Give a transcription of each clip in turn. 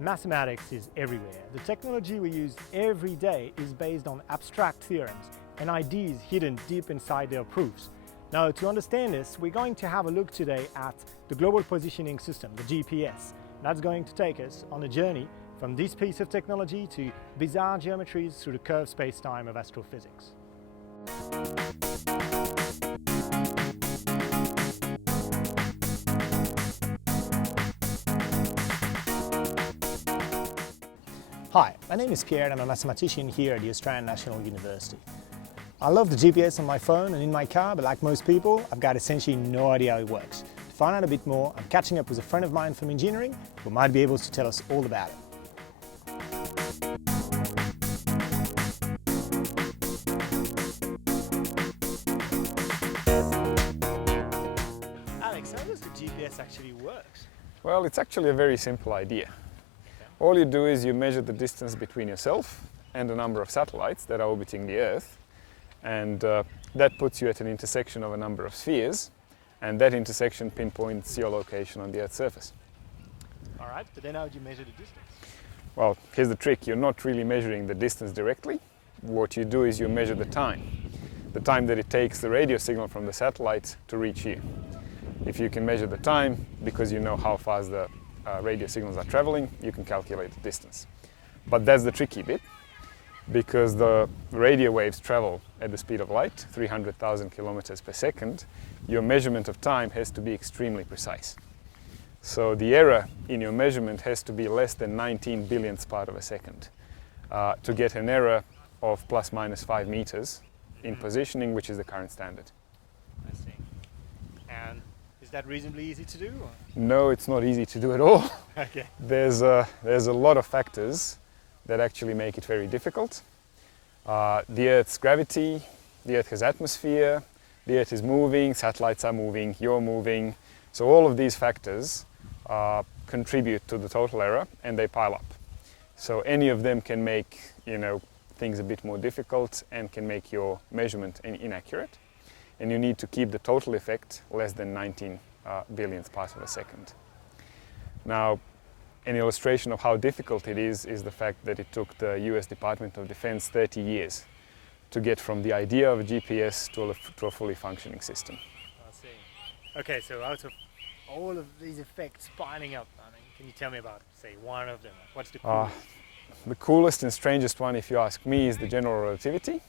Mathematics is everywhere. The technology we use every day is based on abstract theorems and ideas hidden deep inside their proofs. Now, to understand this, we're going to have a look today at the Global Positioning System, the GPS. That's going to take us on a journey from this piece of technology to bizarre geometries through the curved space-time of astrophysics. Hi, my name is Pierre and I'm a mathematician here at the Australian National University. I love the GPS on my phone and in my car, but like most people, I've got essentially no idea how it works. To find out a bit more, I'm catching up with a friend of mine from engineering who might be able to tell us all about it. Alex, how does the GPS actually work? Well, it's actually a very simple idea. All you do is you measure the distance between yourself and the number of satellites that are orbiting the Earth, and that puts you at an intersection of a number of spheres, and that intersection pinpoints your location on the Earth's surface. All right, but then how do you measure the distance? Well, here's the trick. You're not really measuring the distance directly. What you do is you measure the time that it takes the radio signal from the satellite to reach you. If you can measure the time, because you know how fast the radio signals are traveling, you can calculate the distance. But that's the tricky bit, because the radio waves travel at the speed of light, 300,000 kilometers per second. Your measurement of time has to be extremely precise. So the error in your measurement has to be less than 19 billionths part of a second to get an error of plus minus 5 meters in positioning, which is the current standard. I see. And is that reasonably easy to do? Or? No, it's not easy to do at all. Okay. There's a lot of factors that actually make it very difficult. The Earth's gravity, the Earth has atmosphere, the Earth is moving, satellites are moving, you're moving. So all of these factors contribute to the total error, and they pile up. So any of them can make things a bit more difficult and can make your measurement inaccurate. And you need to keep the total effect less than 19 billionth parts of a second. Now, an illustration of how difficult it is the fact that it took the US Department of Defense 30 years to get from the idea of a GPS to a fully functioning system. I see. Okay, so out of all of these effects piling up, can you tell me about, say, one of them? What's the coolest? The coolest and strangest one, if you ask me, is the general relativity.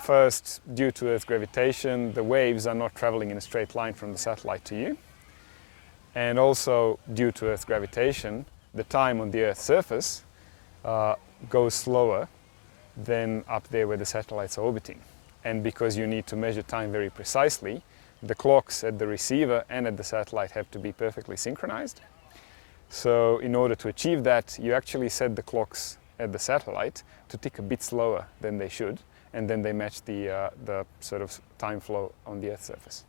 First, due to Earth's gravitation, the waves are not traveling in a straight line from the satellite to you. And also, due to Earth's gravitation, the time on the Earth's surface goes slower than up there where the satellites are orbiting. And because you need to measure time very precisely, the clocks at the receiver and at the satellite have to be perfectly synchronized. So in order to achieve that, you actually set the clocks at the satellite to tick a bit slower than they should, and then they match the sort of time flow on the Earth's surface.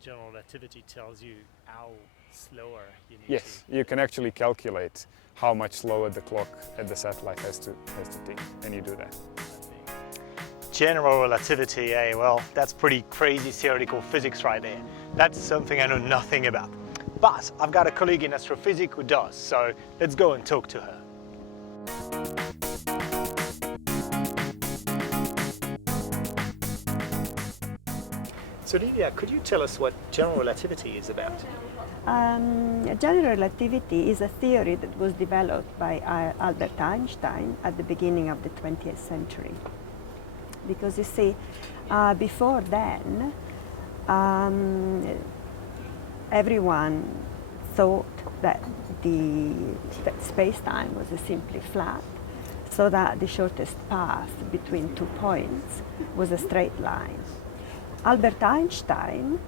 General relativity tells you how slower you need to... Yes, you can actually calculate how much slower the clock at the satellite has to tick, and you do that. General relativity, well, that's pretty crazy theoretical physics right there. That's something I know nothing about. But I've got a colleague in astrophysics who does, so let's go and talk to her. So Lydia, could you tell us what general relativity is about? General relativity is a theory that was developed by Albert Einstein at the beginning of the 20th century. Because you see, before then, everyone thought that space-time was simply flat, so that the shortest path between 2 points was a straight line. Albert Einstein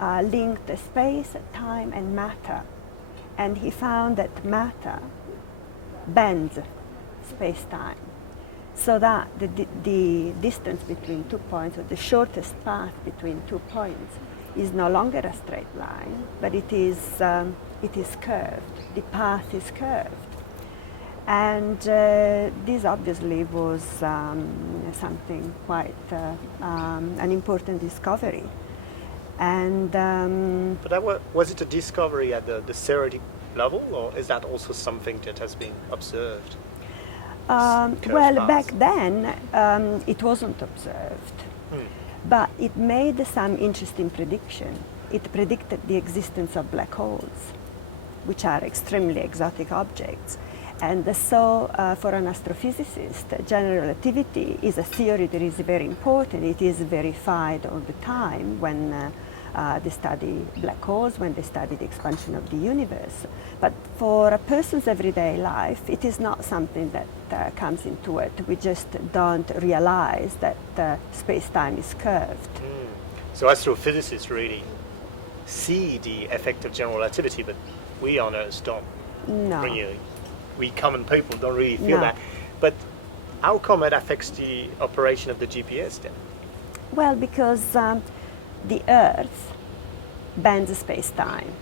linked space, time and matter, and he found that matter bends space-time, so that the distance between 2 points, or the shortest path between 2 points, is no longer a straight line, but it is curved. The path is curved. And this obviously was something quite an important discovery. And But was it a discovery at the theoretic level, or is that also something that has been observed? well, back then it wasn't observed, but it made some interesting prediction. It predicted the existence of black holes, which are extremely exotic objects. And so for an astrophysicist, general relativity is a theory that is very important. It is verified all the time when they study black holes, when they study the expansion of the universe. But for a person's everyday life, it is not something that comes into it. We just don't realize that space-time is curved. So astrophysicists really see the effect of general relativity, but we on Earth don't. No. Really. We common people don't really feel No. that. But how come it affects the operation of the GPS then? Well, because the Earth bends space-time.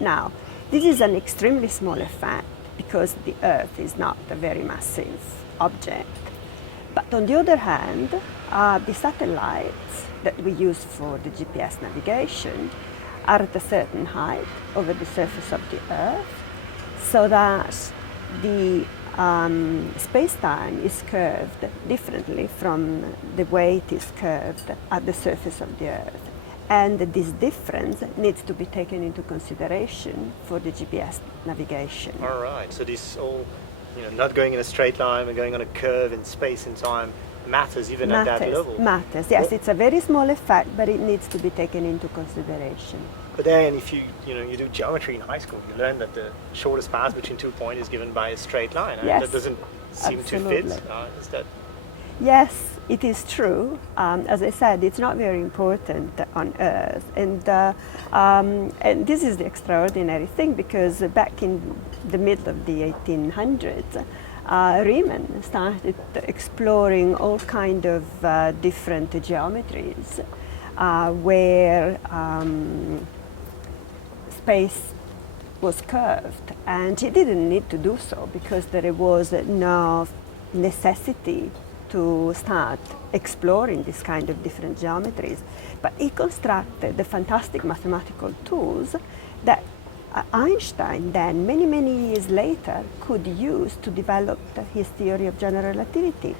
Now, this is an extremely small effect because the Earth is not a very massive object. But on the other hand, the satellites that we use for the GPS navigation are at a certain height over the surface of the Earth, so that the space-time is curved differently from the way it is curved at the surface of the Earth. And this difference needs to be taken into consideration for the GPS navigation. All right, so this all, not going in a straight line and going on a curve in space and time matters even at that level. Matters, yes. It's a very small effect, but it needs to be taken into consideration. But then if you do geometry in high school, you learn that the shortest path between 2 points is given by a straight line. Yes, that doesn't seem absolutely. to fit. Is that? Yes, it is true. As I said, it's not very important on Earth. And this is the extraordinary thing, because back in the middle of the 1800s, Riemann started exploring all kind of different geometries where space was curved, and he didn't need to do so because there was no necessity to start exploring this kind of different geometries. But he constructed the fantastic mathematical tools that Einstein then, many, many years later, could use to develop his theory of general relativity.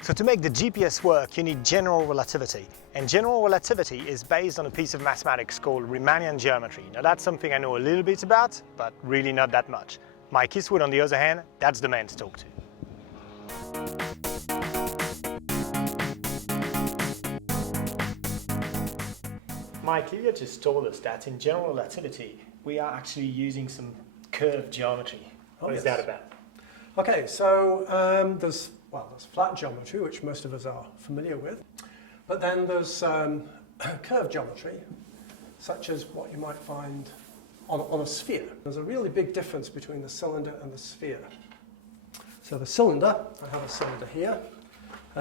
So to make the GPS work, you need general relativity. And general relativity is based on a piece of mathematics called Riemannian geometry. Now that's something I know a little bit about, but really not that much. Mike Eastwood, on the other hand, that's the man to talk to. Mike, you just told us that in general relativity, we are actually using some curved geometry. What is that about? Okay, so there's flat geometry, which most of us are familiar with, but then there's curved geometry, such as what you might find on a sphere. There's a really big difference between the cylinder and the sphere. So the cylinder, I have a cylinder here.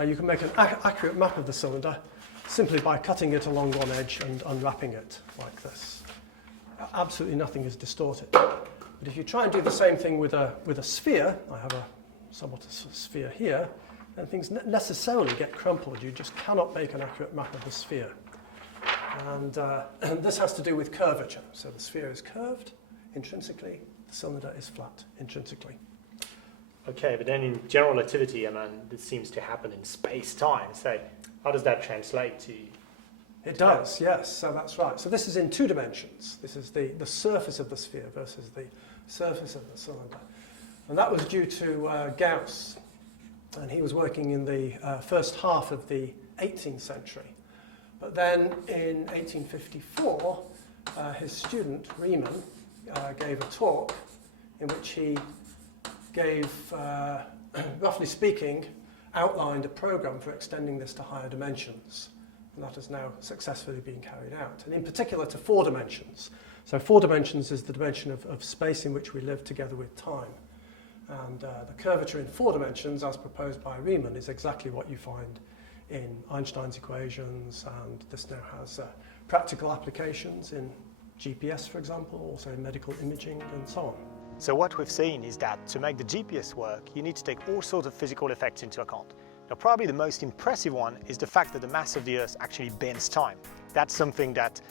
You can make an accurate map of the cylinder simply by cutting it along one edge and unwrapping it like this. Absolutely nothing is distorted. But if you try and do the same thing with a sphere, I have somewhat a sphere here, then things necessarily get crumpled. You just cannot make an accurate map of the sphere. And this has to do with curvature. So the sphere is curved intrinsically, the cylinder is flat intrinsically. Okay, but then in general relativity, this seems to happen in space-time. So how does that translate to? It does, yes, so that's right. So this is in 2 dimensions. This is the surface of the sphere versus the surface of the cylinder. And that was due to Gauss. And he was working in the first half of the 18th century. But then in 1854, his student, Riemann, gave a talk in which he gave, roughly speaking, outlined a program for extending this to higher dimensions. And that has now successfully been carried out, and in particular to 4 dimensions. So 4 dimensions is the dimension of space in which we live together with time. And the curvature in 4 dimensions, as proposed by Riemann, is exactly what you find in Einstein's equations, and this now has practical applications in GPS, for example, also in medical imaging and so on. So what we've seen is that to make the GPS work, you need to take all sorts of physical effects into account. Now, probably the most impressive one is the fact that the mass of the Earth actually bends time. That's something that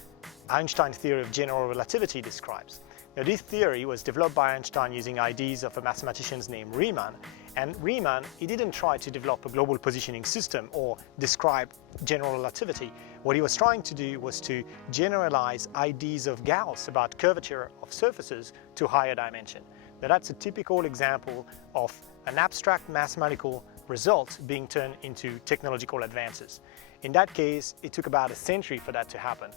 Einstein's theory of general relativity describes. Now, this theory was developed by Einstein using ideas of a mathematician named Riemann. And Riemann, he didn't try to develop a global positioning system or describe general relativity. What he was trying to do was to generalize ideas of Gauss about curvature of surfaces to higher dimension. Now, that's a typical example of an abstract mathematical result being turned into technological advances. In that case, it took about a century for that to happen.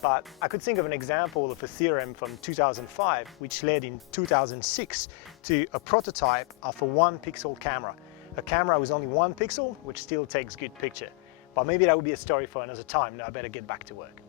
But I could think of an example of a theorem from 2005, which led in 2006 to a prototype of a 1-pixel camera. A camera with only 1 pixel, which still takes good picture. But maybe that would be a story for another time. Now I better get back to work.